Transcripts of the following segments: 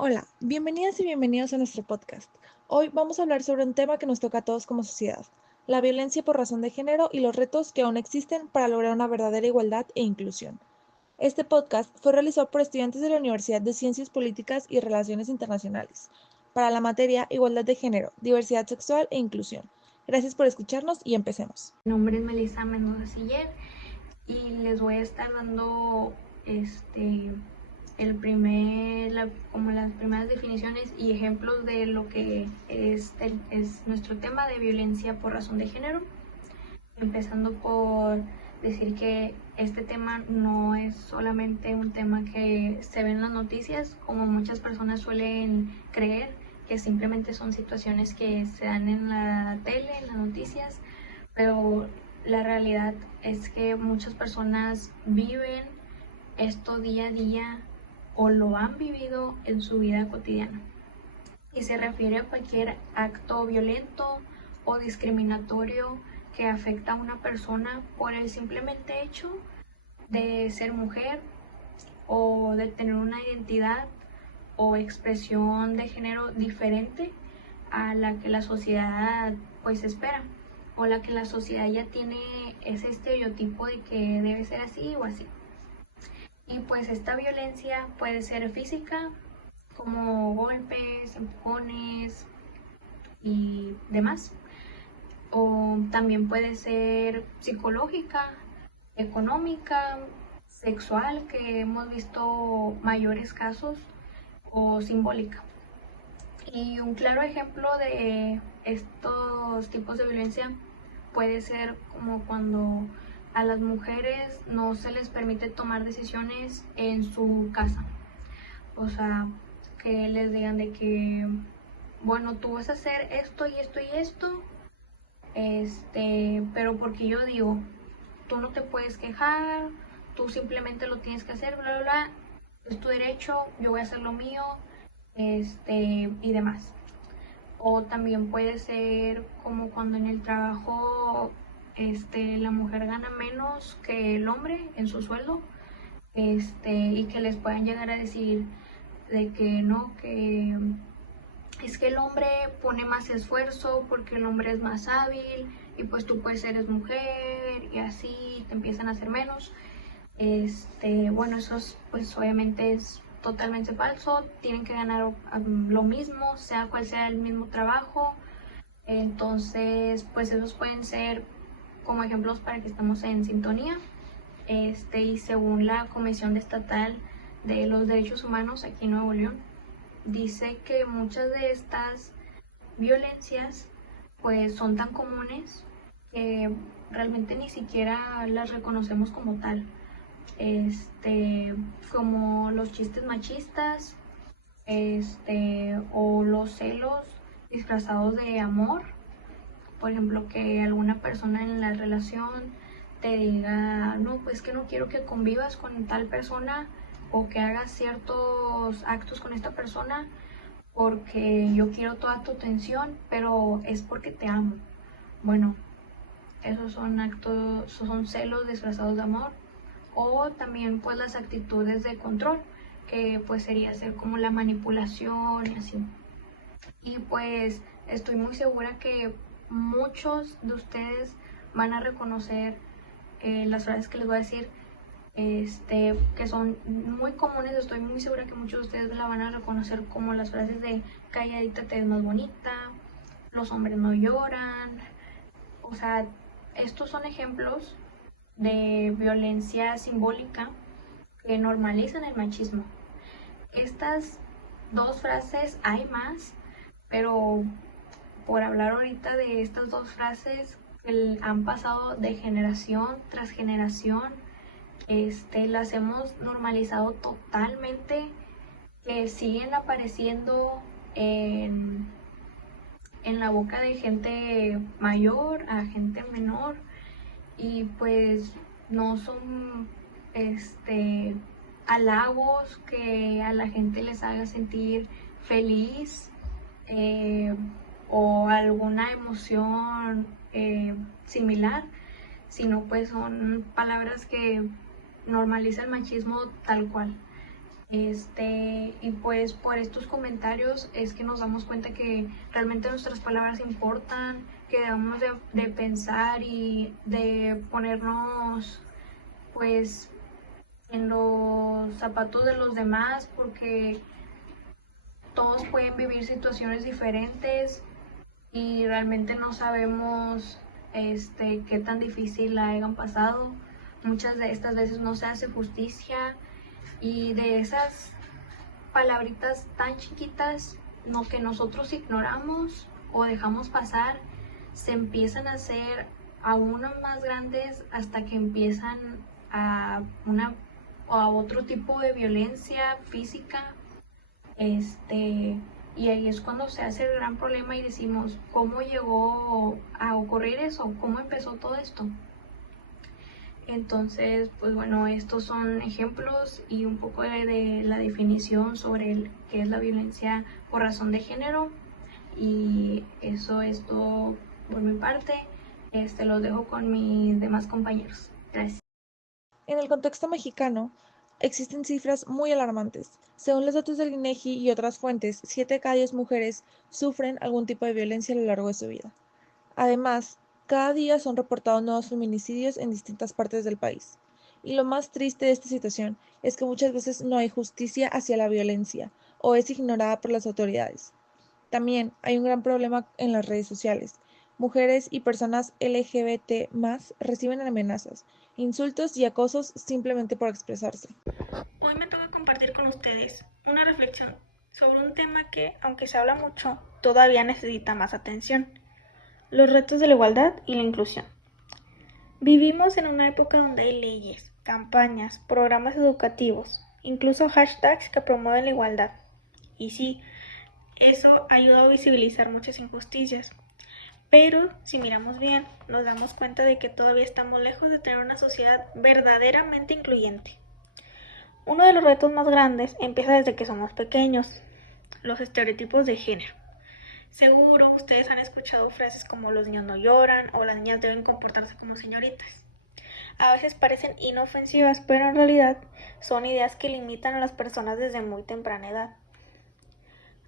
Hola, bienvenidas y bienvenidos a nuestro podcast. Hoy vamos a hablar sobre un tema que nos toca a todos como sociedad, la violencia por razón de género y los retos que aún existen para lograr una verdadera igualdad e inclusión. Este podcast fue realizado por estudiantes de la Universidad de Ciencias Políticas y Relaciones Internacionales, para la materia Igualdad de Género, Diversidad Sexual e Inclusión. Gracias por escucharnos y empecemos. Mi nombre es Melissa Mendoza Siller y les voy a estar dando como las primeras definiciones y ejemplos de lo que es nuestro tema de violencia por razón de género, empezando por decir que este tema no es solamente un tema que se ve en las noticias, como muchas personas suelen creer, que simplemente son situaciones que se dan en la tele, en las noticias, pero la realidad es que muchas personas viven esto día a día o lo han vivido en su vida cotidiana. Y se refiere a cualquier acto violento o discriminatorio que afecta a una persona por el simplemente hecho de ser mujer o de tener una identidad o expresión de género diferente a la que la sociedad pues espera, o la que la sociedad ya tiene ese estereotipo de que debe ser así o así. Y pues esta violencia puede ser física, como golpes, empujones y demás, o también puede ser psicológica, económica, sexual, que hemos visto mayores casos, o simbólica. Y un claro ejemplo de estos tipos de violencia puede ser como cuando a las mujeres no se les permite tomar decisiones en su casa. O sea, que les digan de que, bueno, tú vas a hacer esto y esto y esto, pero porque yo digo, tú no te puedes quejar, tú simplemente lo tienes que hacer, bla, bla, bla, es tu derecho, yo voy a hacer lo mío, y demás. O también puede ser como cuando en el trabajo la mujer gana menos que el hombre en su sueldo, y que les puedan llegar a decir de que no, que es que el hombre pone más esfuerzo porque el hombre es más hábil y pues tú pues eres mujer y así te empiezan a hacer menos. Bueno, eso es, pues obviamente es totalmente falso, tienen que ganar lo mismo, sea cual sea el mismo trabajo. Entonces, pues esos pueden ser como ejemplos para que estemos en sintonía. Y según la Comisión Estatal de los Derechos Humanos aquí en Nuevo León, dice que muchas de estas violencias pues son tan comunes que realmente ni siquiera las reconocemos como tal, como los chistes machistas, o los celos disfrazados de amor. Por ejemplo, que alguna persona en la relación te diga, no, pues que no quiero que convivas con tal persona o que hagas ciertos actos con esta persona porque yo quiero toda tu atención, pero es porque te amo. Bueno, esos son actos, esos son celos disfrazados de amor. O también pues las actitudes de control, que pues sería ser como la manipulación y así. Y pues estoy muy segura que muchos de ustedes van a reconocer las frases que les voy a decir, que son muy comunes. Estoy muy segura que muchos de ustedes la van a reconocer como las frases de calladita te ves más bonita, los hombres no lloran. O sea, estos son ejemplos de violencia simbólica que normalizan el machismo. Estas dos frases hay más, pero por hablar ahorita de estas dos frases que han pasado de generación tras generación, las hemos normalizado totalmente, que siguen apareciendo en la boca de gente mayor a gente menor, y pues no son halagos que a la gente les haga sentir feliz, eh, o alguna emoción similar, sino pues son palabras que normaliza el machismo tal cual. Y pues por estos comentarios es que nos damos cuenta que realmente nuestras palabras importan, que debemos de pensar y de ponernos pues en los zapatos de los demás, porque todos pueden vivir situaciones diferentes y realmente no sabemos qué tan difícil la hayan pasado. Muchas de estas veces no se hace justicia y de esas palabritas tan chiquitas que nosotros ignoramos o dejamos pasar, se empiezan a hacer aún más grandes hasta que empiezan a otro tipo de violencia física. Y ahí es cuando se hace el gran problema y decimos, ¿cómo llegó a ocurrir eso? ¿Cómo empezó todo esto? Entonces, pues bueno, estos son ejemplos y un poco de la definición sobre qué es la violencia por razón de género. Y eso es todo por mi parte. Los dejo con mis demás compañeros. Gracias. En el contexto mexicano, existen cifras muy alarmantes. Según los datos del INEGI y otras fuentes, 7 de cada 10 mujeres sufren algún tipo de violencia a lo largo de su vida. Además, cada día son reportados nuevos feminicidios en distintas partes del país. Y lo más triste de esta situación es que muchas veces no hay justicia hacia la violencia o es ignorada por las autoridades. También hay un gran problema en las redes sociales. Mujeres y personas LGBT más reciben amenazas, insultos y acosos simplemente por expresarse. Hoy me toca compartir con ustedes una reflexión sobre un tema que, aunque se habla mucho, todavía necesita más atención: los retos de la igualdad y la inclusión. Vivimos en una época donde hay leyes, campañas, programas educativos, incluso hashtags que promueven la igualdad. Y sí, eso ayuda a visibilizar muchas injusticias. Pero, si miramos bien, nos damos cuenta de que todavía estamos lejos de tener una sociedad verdaderamente incluyente. Uno de los retos más grandes empieza desde que somos pequeños: los estereotipos de género. Seguro ustedes han escuchado frases como los niños no lloran o las niñas deben comportarse como señoritas. A veces parecen inofensivas, pero en realidad son ideas que limitan a las personas desde muy temprana edad.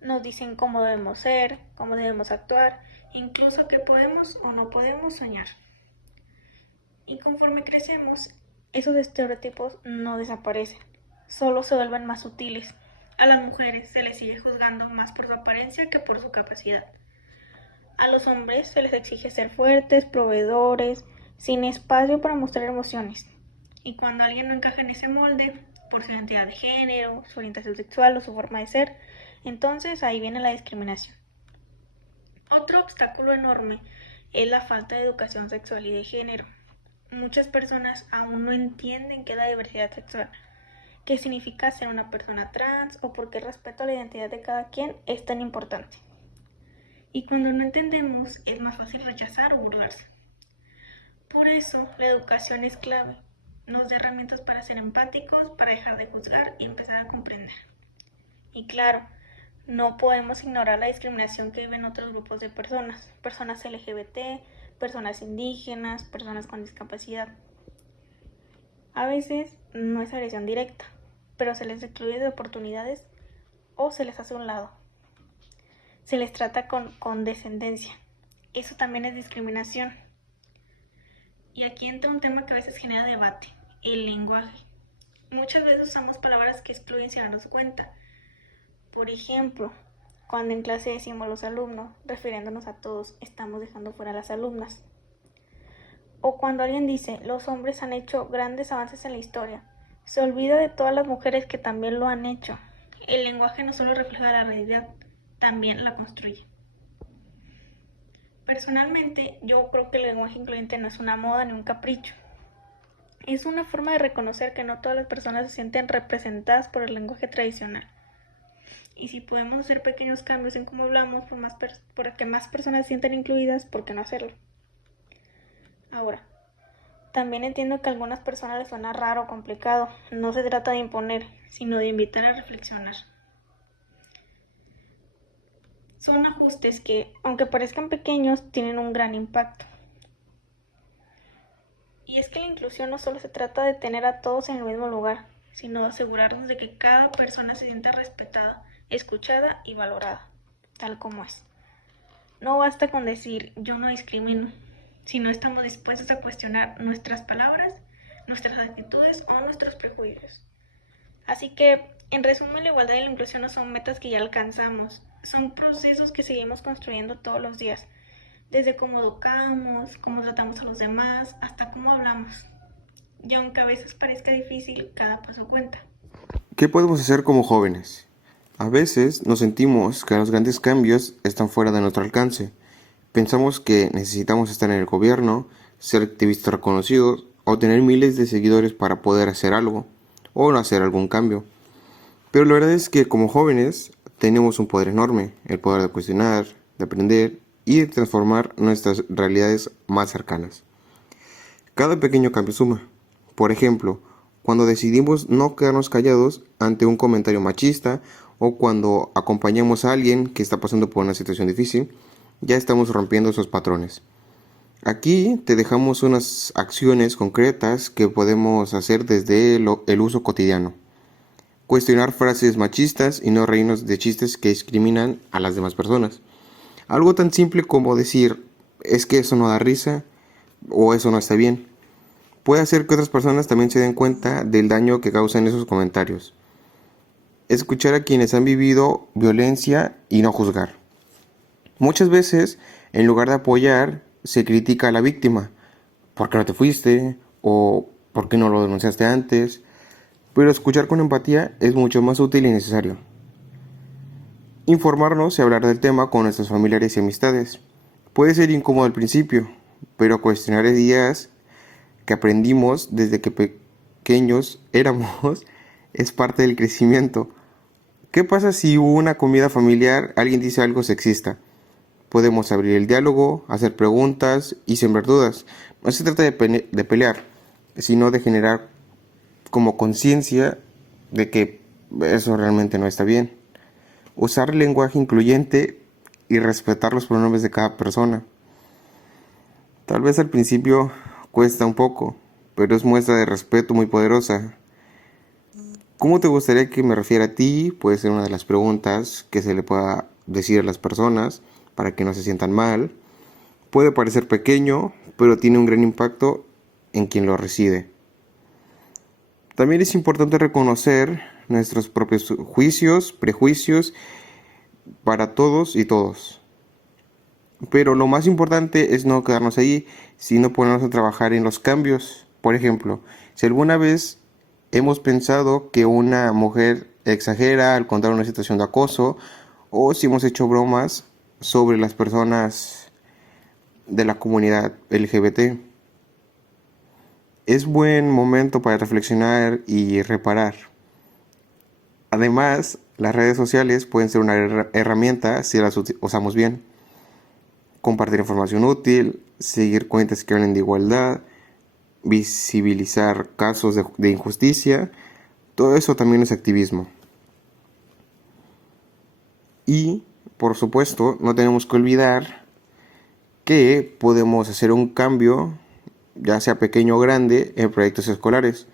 Nos dicen cómo debemos ser, cómo debemos actuar, incluso qué podemos o no podemos soñar. Y conforme crecemos, esos estereotipos no desaparecen, solo se vuelven más sutiles. A las mujeres se les sigue juzgando más por su apariencia que por su capacidad. A los hombres se les exige ser fuertes, proveedores, sin espacio para mostrar emociones. Y cuando alguien no encaja en ese molde, por su identidad de género, su orientación sexual o su forma de ser, entonces ahí viene la discriminación. Otro obstáculo enorme es la falta de educación sexual y de género. Muchas personas aún no entienden qué es la diversidad sexual, qué significa ser una persona trans o por qué el respeto a la identidad de cada quien es tan importante. Y cuando no entendemos, es más fácil rechazar o burlarse. Por eso, la educación es clave. Nos da herramientas para ser empáticos, para dejar de juzgar y empezar a comprender. Y claro, no podemos ignorar la discriminación que viven otros grupos de personas: personas LGBT, personas indígenas, personas con discapacidad. A veces no es agresión directa, pero se les excluye de oportunidades o se les hace a un lado. Se les trata con condescendencia. Eso también es discriminación. Y aquí entra un tema que a veces genera debate: el lenguaje. Muchas veces usamos palabras que excluyen sin darnos cuenta. Por ejemplo, cuando en clase decimos los alumnos, refiriéndonos a todos, estamos dejando fuera a las alumnas. O cuando alguien dice, los hombres han hecho grandes avances en la historia, se olvida de todas las mujeres que también lo han hecho. El lenguaje no solo refleja la realidad, también la construye. Personalmente, yo creo que el lenguaje incluyente no es una moda ni un capricho. Es una forma de reconocer que no todas las personas se sienten representadas por el lenguaje tradicional. Y si podemos hacer pequeños cambios en cómo hablamos para que más personas se sientan incluidas, ¿por qué no hacerlo? Ahora, también entiendo que a algunas personas les suena raro o complicado. No se trata de imponer, sino de invitar a reflexionar. Son ajustes que, aunque parezcan pequeños, tienen un gran impacto. Y es que la inclusión no solo se trata de tener a todos en el mismo lugar, sino asegurarnos de que cada persona se sienta respetada, escuchada y valorada, tal como es. No basta con decir yo no discrimino, si no estamos dispuestos a cuestionar nuestras palabras, nuestras actitudes o nuestros prejuicios. Así que, en resumen, la igualdad y la inclusión no son metas que ya alcanzamos, son procesos que seguimos construyendo todos los días, desde cómo educamos, cómo tratamos a los demás, hasta cómo hablamos. Y aunque a veces parezca difícil, cada paso cuenta. ¿Qué podemos hacer como jóvenes? A veces nos sentimos que los grandes cambios están fuera de nuestro alcance. Pensamos que necesitamos estar en el gobierno, ser activistas reconocidos o tener miles de seguidores para poder hacer algo o no hacer algún cambio. Pero la verdad es que como jóvenes tenemos un poder enorme, el poder de cuestionar, de aprender y de transformar nuestras realidades más cercanas. Cada pequeño cambio suma. Por ejemplo, cuando decidimos no quedarnos callados ante un comentario machista o cuando acompañamos a alguien que está pasando por una situación difícil, ya estamos rompiendo esos patrones. Aquí te dejamos unas acciones concretas que podemos hacer desde el uso cotidiano. Cuestionar frases machistas y no reírnos de chistes que discriminan a las demás personas. Algo tan simple como decir, es que eso no da risa o eso no está bien, puede hacer que otras personas también se den cuenta del daño que causan esos comentarios. Escuchar a quienes han vivido violencia y no juzgar. Muchas veces, en lugar de apoyar, se critica a la víctima. ¿Por qué no te fuiste? ¿O por qué no lo denunciaste antes? Pero escuchar con empatía es mucho más útil y necesario. Informarnos y hablar del tema con nuestros familiares y amistades. Puede ser incómodo al principio, pero cuestionar ideas que aprendimos desde que pequeños éramos es parte del crecimiento. ¿Qué pasa si hubo una comida familiar, alguien dice algo sexista? Podemos abrir el diálogo, hacer preguntas y sembrar dudas. No se trata de pelear, sino de generar como conciencia de que eso realmente no está bien. Usar lenguaje incluyente y respetar los pronombres de cada persona. Tal vez al principio cuesta un poco, pero es muestra de respeto muy poderosa. ¿Cómo te gustaría que me refiera a ti? Puede ser una de las preguntas que se le pueda decir a las personas para que no se sientan mal. Puede parecer pequeño, pero tiene un gran impacto en quien lo recibe. También es importante reconocer nuestros propios juicios, prejuicios para todos y todos. Pero lo más importante es no quedarnos ahí, sino ponernos a trabajar en los cambios. Por ejemplo, si alguna vez hemos pensado que una mujer exagera al contar una situación de acoso, o si hemos hecho bromas sobre las personas de la comunidad LGBT, es buen momento para reflexionar y reparar. Además, las redes sociales pueden ser una herramienta si las usamos bien. Compartir información útil, seguir cuentas que hablen de igualdad, visibilizar casos de injusticia, todo eso también es activismo. Y, por supuesto, no tenemos que olvidar que podemos hacer un cambio, ya sea pequeño o grande, en proyectos escolares,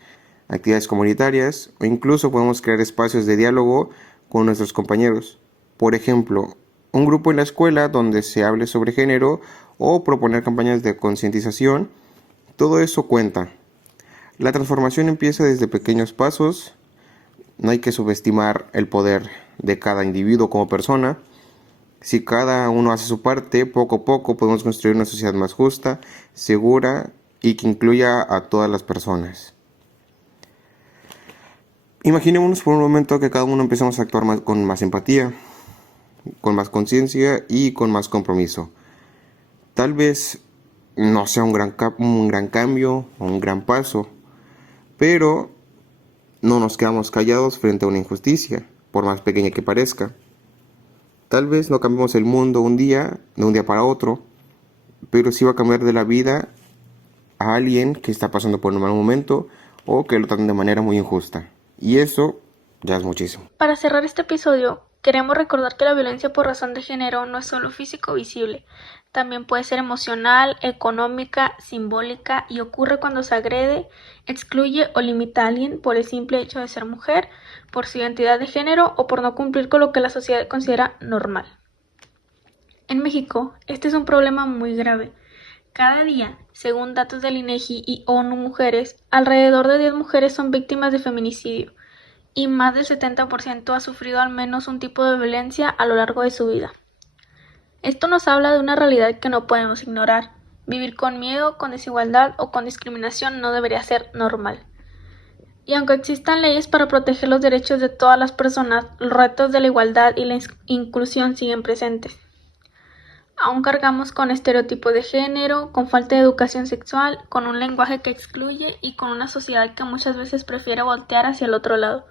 actividades comunitarias o incluso podemos crear espacios de diálogo con nuestros compañeros. Por ejemplo, un grupo en la escuela donde se hable sobre género o proponer campañas de concientización, todo eso cuenta. La transformación empieza desde pequeños pasos, no hay que subestimar el poder de cada individuo como persona. Si cada uno hace su parte, poco a poco podemos construir una sociedad más justa, segura y que incluya a todas las personas. Imaginémonos por un momento que cada uno empezamos a actuar con más empatía, con más conciencia y con más compromiso. Tal vez no sea un gran cambio o un gran paso, pero no nos quedamos callados frente a una injusticia, por más pequeña que parezca. Tal vez no cambiemos el mundo de un día para otro, pero sí va a cambiar de la vida a alguien que está pasando por un mal momento o que lo tratan de manera muy injusta. Y eso ya es muchísimo. Para cerrar este episodio, queremos recordar que la violencia por razón de género no es solo físico o visible, También puede ser emocional, económica, simbólica y ocurre cuando se agrede, excluye o limita a alguien por el simple hecho de ser mujer, por su identidad de género o por no cumplir con lo que la sociedad considera normal. En México, este es un problema muy grave. Cada día, según datos del INEGI y ONU Mujeres, alrededor de 10 mujeres son víctimas de feminicidio y más del 70% ha sufrido al menos un tipo de violencia a lo largo de su vida. Esto nos habla de una realidad que no podemos ignorar. Vivir con miedo, con desigualdad o con discriminación no debería ser normal. Y aunque existan leyes para proteger los derechos de todas las personas, los retos de la igualdad y la inclusión siguen presentes. Aún cargamos con estereotipos de género, con falta de educación sexual, con un lenguaje que excluye y con una sociedad que muchas veces prefiere voltear hacia el otro lado.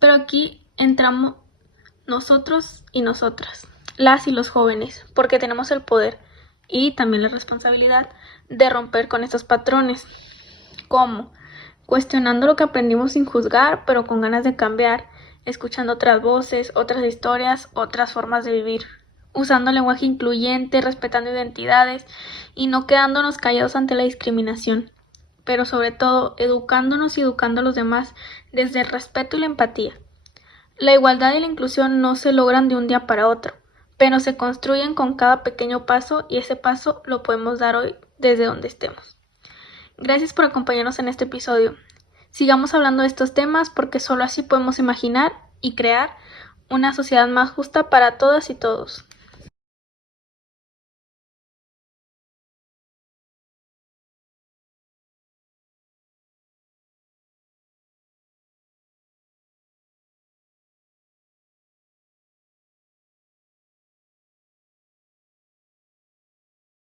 Pero aquí entramos nosotros y nosotras, las y los jóvenes, porque tenemos el poder y también la responsabilidad de romper con estos patrones. ¿Cómo? Cuestionando lo que aprendimos sin juzgar, pero con ganas de cambiar, escuchando otras voces, otras historias, otras formas de vivir, usando lenguaje incluyente, respetando identidades y no quedándonos callados ante la discriminación, pero sobre todo educándonos y educando a los demás desde el respeto y la empatía. La igualdad y la inclusión no se logran de un día para otro, pero se construyen con cada pequeño paso y ese paso lo podemos dar hoy desde donde estemos. Gracias por acompañarnos en este episodio. Sigamos hablando de estos temas porque solo así podemos imaginar y crear una sociedad más justa para todas y todos.